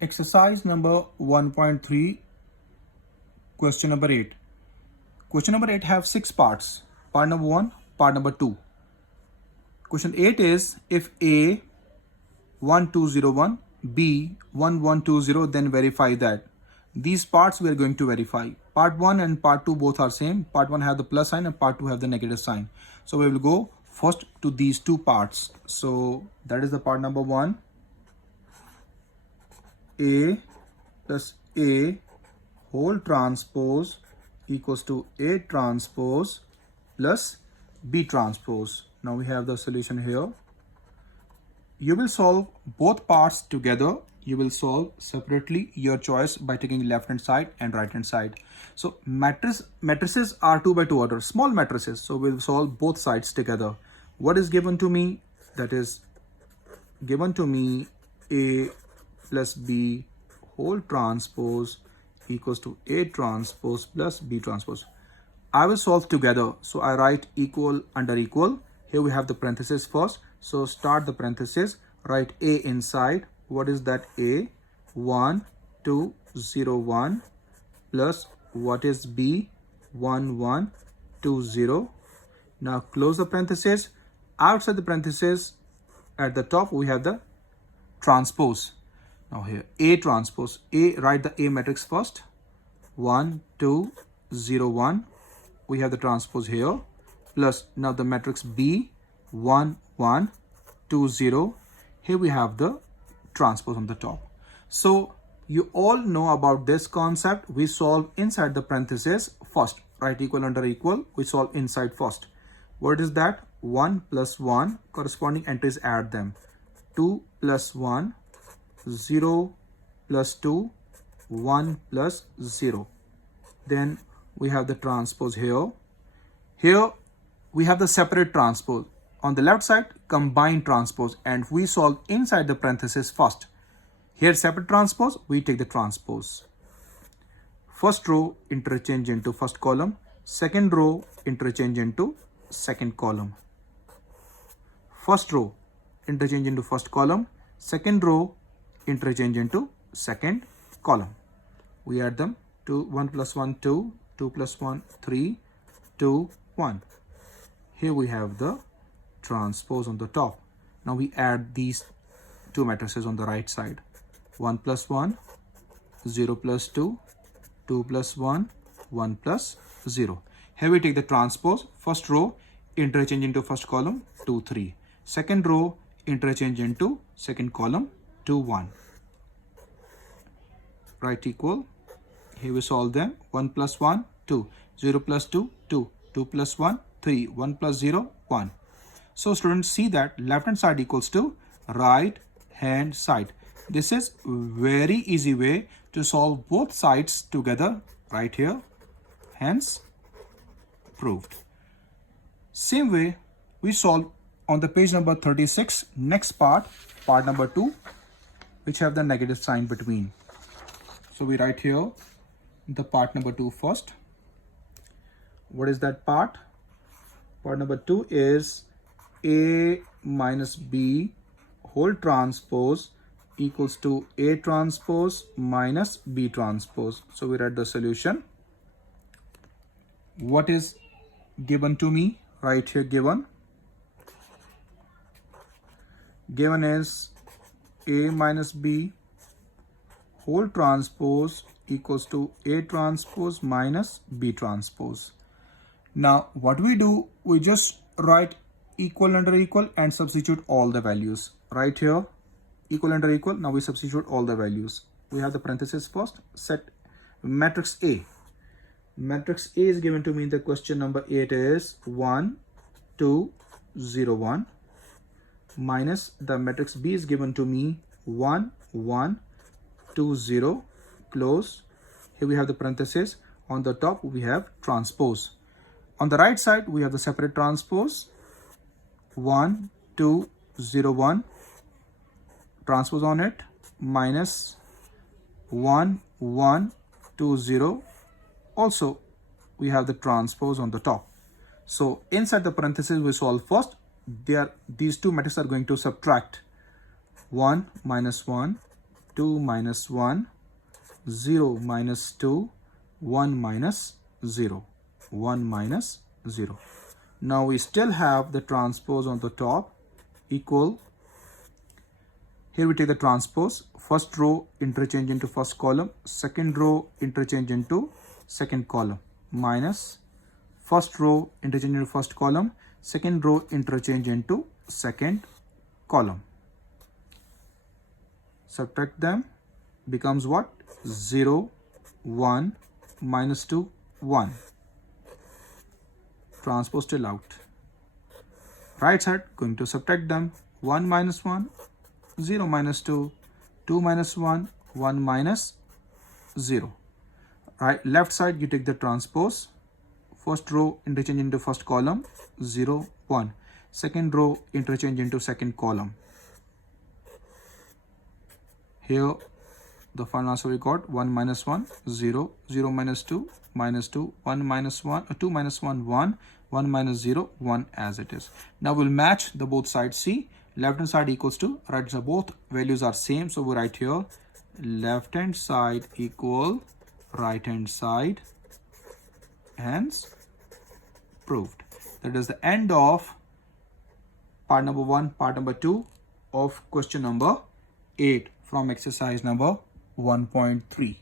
Exercise number 1.3, question number 8. Question number 8 have 6 parts. Part number 1, part number 2. Question 8 is if A 1201, B 1120, then verify that. These parts we are going to verify. Part 1 and part 2 both are same. Part 1 have the plus sign and part 2 have the negative sign. So we will go first to these two parts. So that is the part number 1. A plus A whole transpose equals to A transpose plus B transpose. Now we have the solution here. You will solve both parts together. You will solve separately, your choice, by taking left hand side and right hand side. So matrices are 2 by 2 order, small matrices. So we'll solve both sides together. What is given to me? That is given to me A plus B whole transpose equals to A transpose plus B transpose. I will solve together. So I write equal under equal. Here we have the parenthesis first. So start the parenthesis, write A inside. What is that A? 1, 2, 0, 1 plus what is B? 1, 1, 2, 0. Now close the parenthesis. Outside the parenthesis at the top we have the transpose. Now here A transpose. A, write the A matrix first. 1, 2, 0, 1. We have the transpose here. Plus now the matrix B 1, 1, 2, 0. Here we have the transpose on the top. So you all know about this concept. We solve inside the parenthesis first. Write equal under equal. We solve inside first. What is that? 1 plus 1. Corresponding entries, add them. 2 plus 1. 0 plus 2. 1 plus 0. Then we have the transpose here. Here we have the separate transpose. On the left side, combined transpose, and we solve inside the parenthesis first. Here separate transpose, we take the transpose. First row interchange into first column. Second row interchange into second column. First row interchange into first column. Second row interchange into second column. We add them. 1 plus 1, 2. 2 plus 1, 3. 2, 1. Here we have the transpose on the top. Now we add these two matrices on the right side. 1 plus 1, 0 plus 2, 2 plus 1, 1 plus 0. Here we take the transpose. First row interchange into first column, 2, 3. Second row interchange into second column, 2, 1. Write equal. Here we solve them. 1 plus 1, 2. 0 plus 2, 2. 2 plus 1, 3. 1 plus 0, 1. So students, see that left hand side equals to right hand side. This is very easy way to solve both sides together right here. Hence proved. Same way we solve on the page number 36, next part number 2, which have the negative sign between. So we write here the part number 2 first. What is that part? Part number 2 is A minus B whole transpose equals to A transpose minus B transpose. So we write the solution. What is given to me? Right here given. Given is A minus B whole transpose equals to A transpose minus B transpose. Now what we do, we just write equal under equal and substitute all the values. Right here equal under equal. Now we substitute all the values. We have the parenthesis first. Set matrix A. Matrix A is given to me in the question number 8 is 1, 2, 0, 1 minus the matrix B is given to me 1, 1, 2, 0. Close. Here we have the parenthesis. On the top we have transpose. On the right side we have the separate transpose. 1, 2, 0, 1. Transpose on it. Minus 1, 1, 2, 0. Also we have the transpose on the top. So inside the parenthesis we solve first. These two matrices are going to subtract. 1 minus 1, 2 minus 1, 0 minus 2, 1 minus 0, 1 minus 0. Now we still have the transpose on the top equal. Here we take the transpose. First row interchange into first column, second row interchange into second column, minus first row interchange into first column, second row interchange into second column. Subtract them, becomes what? 0, 1, minus 2, 1. Transpose still out. Right side, going to subtract them. 1 minus 1, 0 minus 2, 2 minus 1, 1 minus 0. Right, left side, you take the transpose. First row interchange into first column, 0, 1. Second row interchange into second column. Here the final answer we got 1 minus 1, 0, 0 minus 2, minus 2, 1 minus 1, 2 minus 1, 1, 1 minus 0, 1 as it is. Now we'll match the both sides. See, left hand side equals to right hand side. Both values are same. So we write here left hand side equal right hand side. Hence proved. That is the end of part number 1, part number 2 of question number 8 from exercise number 1.3.